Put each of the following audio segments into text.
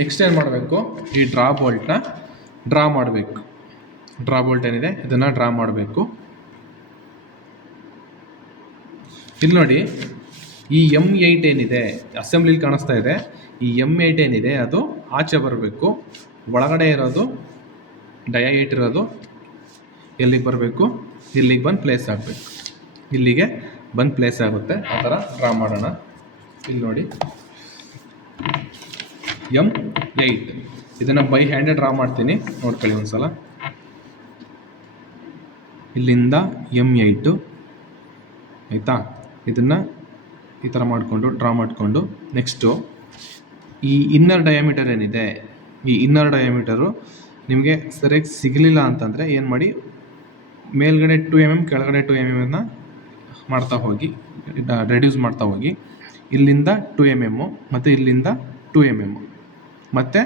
Next ಏನು ಮಾಡಬೇಕು, ಈ ಡ್ರಾ ಬೋಲ್ಟ್ನ ಡ್ರಾ ಮಾಡಬೇಕು. ಡ್ರಾ ಬೋಲ್ಟ್ ಏನಿದೆ ಇದನ್ನು ಡ್ರಾ ಮಾಡಬೇಕು. ಇಲ್ಲಿ ನೋಡಿ, ಈ M8 ಏನಿದೆ ಅಸೆಂಬ್ಲಿಲಿ ಕಾಣಿಸ್ತಾ ಇದೆ, ಈ M8 ಏನಿದೆ ಅದು ಆಚೆ ಬರಬೇಕು. ಒಳಗಡೆ ಇರೋದು ಡಯಾ 8 ಇರೋದು ಎಲ್ಲಿಗೆ ಬರಬೇಕು, ಇಲ್ಲಿಗೆ ಬಂದು ಪ್ಲೇಸ್ ಆಗಬೇಕು. ಇಲ್ಲಿಗೆ ಬಂದು ಪ್ಲೇಸ್ ಆಗುತ್ತೆ. ಆ ಥರ ಡ್ರಾ ಮಾಡೋಣ. ಇಲ್ಲಿ ನೋಡಿ, M8 ಇದನ್ನು ಬೈ ಹ್ಯಾಂಡೇ ಡ್ರಾ ಮಾಡ್ತೀನಿ, ನೋಡ್ಕೊಳ್ಳಿ ಒಂದ್ಸಲ. ಇಲ್ಲಿಂದ M8 ಆಯಿತಾ, ಇದನ್ನು ಈ ಥರ ಮಾಡಿಕೊಂಡು ಡ್ರಾ ಮಾಡಿಕೊಂಡು, ನೆಕ್ಸ್ಟು ಈ ಇನ್ನರ್ ಡಯಾಮೀಟರ್ ಏನಿದೆ, ಈ ಇನ್ನರ್ ಡಯಾಮೀಟರು ನಿಮಗೆ ಸರಿಯಾಗಿ ಸಿಗಲಿಲ್ಲ ಅಂತಂದರೆ ಏನು ಮಾಡಿ, ಮೇಲ್ಗಡೆ 2 mm ಕೆಳಗಡೆ 2 mm ಮಾಡ್ತಾ ಹೋಗಿ, ರೆಡ್ಯೂಸ್ ಮಾಡ್ತಾ ಹೋಗಿ. ಇಲ್ಲಿಂದ 2 mm ಮತ್ತು ಇಲ್ಲಿಂದ 2 mm ಮತ್ತು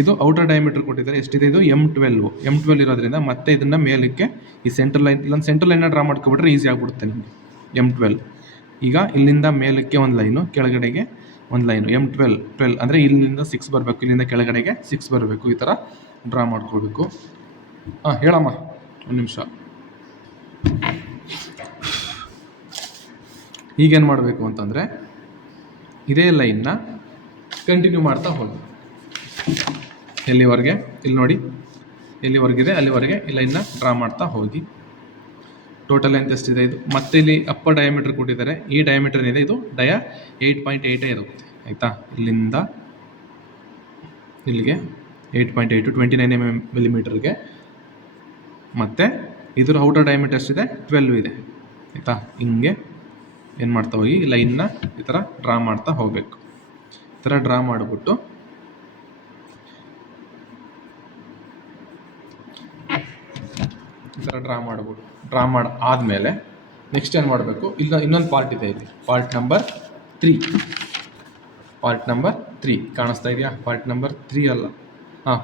ಇದು ಔಟರ್ ಡಯಾಮೀಟರ್ ಕೊಟ್ಟಿದ್ದಾರೆ. ಎಷ್ಟಿದೆ ಇದು M12 ಇರೋದ್ರಿಂದ ಮತ್ತೆ ಇದನ್ನು ಮೇಲಕ್ಕೆ ಈ ಸೆಂಟ್ರಲ್ ಲೈನ್, ಇಲ್ಲೊಂದು ಸೆಂಟ್ರಲ್ ಲೈನ್ನ ಡ್ರಾ ಮಾಡ್ಕೊಬಿಟ್ರೆ ಈಸಿ ಆಗಿಬಿಡುತ್ತೆ ನಿಮಗೆ. M12 ಈಗ ಇಲ್ಲಿಂದ ಮೇಲಕ್ಕೆ ಒಂದು ಲೈನು, ಕೆಳಗಡೆಗೆ ಒಂದು ಲೈನು. M12 ಅಂದರೆ ಇಲ್ಲಿಂದ 6 ಬರಬೇಕು, ಇಲ್ಲಿಂದ ಕೆಳಗಡೆಗೆ 6 ಬರಬೇಕು. ಈ ಥರ ಡ್ರಾ ಮಾಡ್ಕೊಳ್ಬೇಕು. ಹೇಳಮ್ಮ ಒಂದು ನಿಮಿಷ. ಈಗೇನು ಮಾಡಬೇಕು ಅಂತಂದರೆ ಇದೇ ಲೈನ್ನ ಕಂಟಿನ್ಯೂ ಮಾಡ್ತಾ ಹೋಗಿ. ಎಲ್ಲಿವರೆಗೆ, ಇಲ್ಲಿ ನೋಡಿ ಎಲ್ಲಿವರೆಗಿದೆ ಅಲ್ಲಿವರೆಗೆ ಈ ಲೈನ್ನ ಡ್ರಾ ಮಾಡ್ತಾ ಹೋಗಿ. ಟೋಟಲ್ ಲೆಂತ್ ಎಷ್ಟಿದೆ ಇದು, ಮತ್ತೆ ಇಲ್ಲಿ ಅಪ್ಪರ್ ಡಯಾಮೀಟರ್ ಕೊಟ್ಟಿದ್ದಾರೆ. ಈ ಡಯಾಮೀಟರ್ ಏನಿದೆ ಇದು ಡಯಾ 8.8 ಇರುತ್ತೆ ಆಯಿತಾ. ಇಲ್ಲಿಂದ ಇಲ್ಲಿಗೆ 8.8 29 mm ಮತ್ತು ಇದರ ಔಟರ್ ಡಯಾಮೀಟರ್ ಎಷ್ಟಿದೆ 12 ಇದೆ ಆಯಿತಾ. ಹಿಂಗೆ ಏನು ಮಾಡ್ತಾ ಹೋಗಿ ಲೈನ್ನ ಈ ಥರ ಡ್ರಾ ಮಾಡ್ತಾ ಹೋಗಬೇಕು. ಈ ಥರ ಡ್ರಾ ಮಾಡಿಬಿಟ್ಟು ಈ ಥರ ಡ್ರಾ ಆದಮೇಲೆ ನೆಕ್ಸ್ಟ್ ಏನು ಮಾಡಬೇಕು, ಇಲ್ಲ ಇನ್ನೊಂದು ಪಾರ್ಟ್ ಇದೆ ಇಲ್ಲಿ, ಪಾರ್ಟ್ ನಂಬರ್ 3 ಕಾಣಿಸ್ತಾ ಇದೆಯಾ. ಪಾರ್ಟ್ ನಂಬರ್ 3 ಅಲ್ಲ,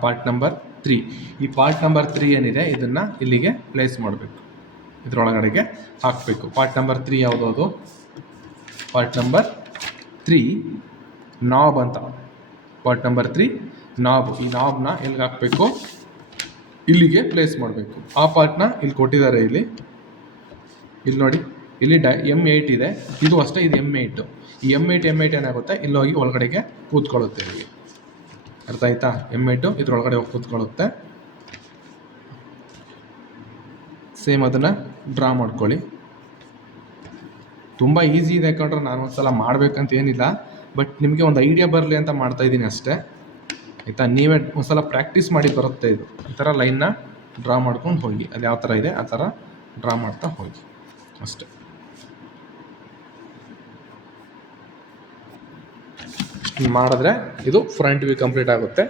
ಪಾರ್ಟ್ ನಂಬರ್ 3. ಈ ಪಾರ್ಟ್ ನಂಬರ್ 3 ಏನಿದೆ ಇದನ್ನು ಇಲ್ಲಿಗೆ ಪ್ಲೇಸ್ ಮಾಡಬೇಕು, ಇದರೊಳಗಡೆಗೆ ಹಾಕಬೇಕು. ಪಾರ್ಟ್ ನಂಬರ್ 3 ಯಾವುದು, ಅದು ಪಾರ್ಟ್ ನಂಬರ್ 3 ನಾಬ್ ಅಂತ. Part number 3 knob. ಈ ನಾಬ್ನ ಎಲ್ಲಿಗೆ ಹಾಕಬೇಕು, ಇಲ್ಲಿಗೆ ಪ್ಲೇಸ್ ಮಾಡಬೇಕು. ಆ ಪಾರ್ಟ್ನ ಇಲ್ಲಿ ಕೊಟ್ಟಿದ್ದಾರೆ. ಇಲ್ಲಿ ನೋಡಿ, ಇಲ್ಲಿ M8 ಇದೆ, ಇದು ಅಷ್ಟೇ, ಇದು M8. ಈ M8 ಏನಾಗುತ್ತೆ, ಇಲ್ಲೋಗಿ ಒಳಗಡೆಗೆ ಕೂತ್ಕೊಳ್ಳುತ್ತೆ. ಇಲ್ಲಿ ಅರ್ಥ ಆಯ್ತಾ. M8 ಇದ್ರೊಳಗಡೆ ಹೋಗಿ ಕೂತ್ಕೊಳ್ಳುತ್ತೆ. ಸೇಮ್ ಅದನ್ನು ಡ್ರಾ ಮಾಡ್ಕೊಳ್ಳಿ. ತುಂಬ ಈಸಿ ಇದೆ ಕಂಡ್ರೆ, ನಾನು ಒಂದ್ಸಲ ಮಾಡಬೇಕಂತ ಏನಿಲ್ಲ, ಬಟ್ ನಿಮಗೆ ಒಂದು ಐಡಿಯಾ ಬರಲಿ ಅಂತ ಮಾಡ್ತಾಯಿದ್ದೀನಿ ಅಷ್ಟೇ ಆಯಿತಾ. ನೀವೇ ಒಂದ್ಸಲ ಪ್ರಾಕ್ಟೀಸ್ ಮಾಡಿ ಬರುತ್ತೆ ಇದು. ಈ ಥರ ಲೈನ್ನ ಡ್ರಾ ಮಾಡ್ಕೊಂಡು ಹೋಗಿ, ಅದು ಯಾವ ಥರ ಇದೆ ಆ ಥರ ಡ್ರಾ ಮಾಡ್ತಾ ಹೋಗಿ ಅಷ್ಟೇ. ಮಾಡಿದ್ರೆ ಇದು ಫ್ರಂಟ್ ವ್ಯೂ ಕಂಪ್ಲೀಟ್ ಆಗುತ್ತೆ.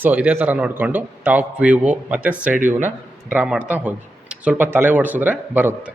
ಸೊ ಇದೇ ಥರ ನೋಡಿಕೊಂಡು ಟಾಪ್ ವ್ಯೂ ಮತ್ತು ಸೈಡ್ ವ್ಯೂನ ಡ್ರಾ ಮಾಡ್ತಾ ಹೋಗಿ. ಸ್ವಲ್ಪ ತಲೆ ಓಡಿಸಿದ್ರೆ ಬರುತ್ತೆ.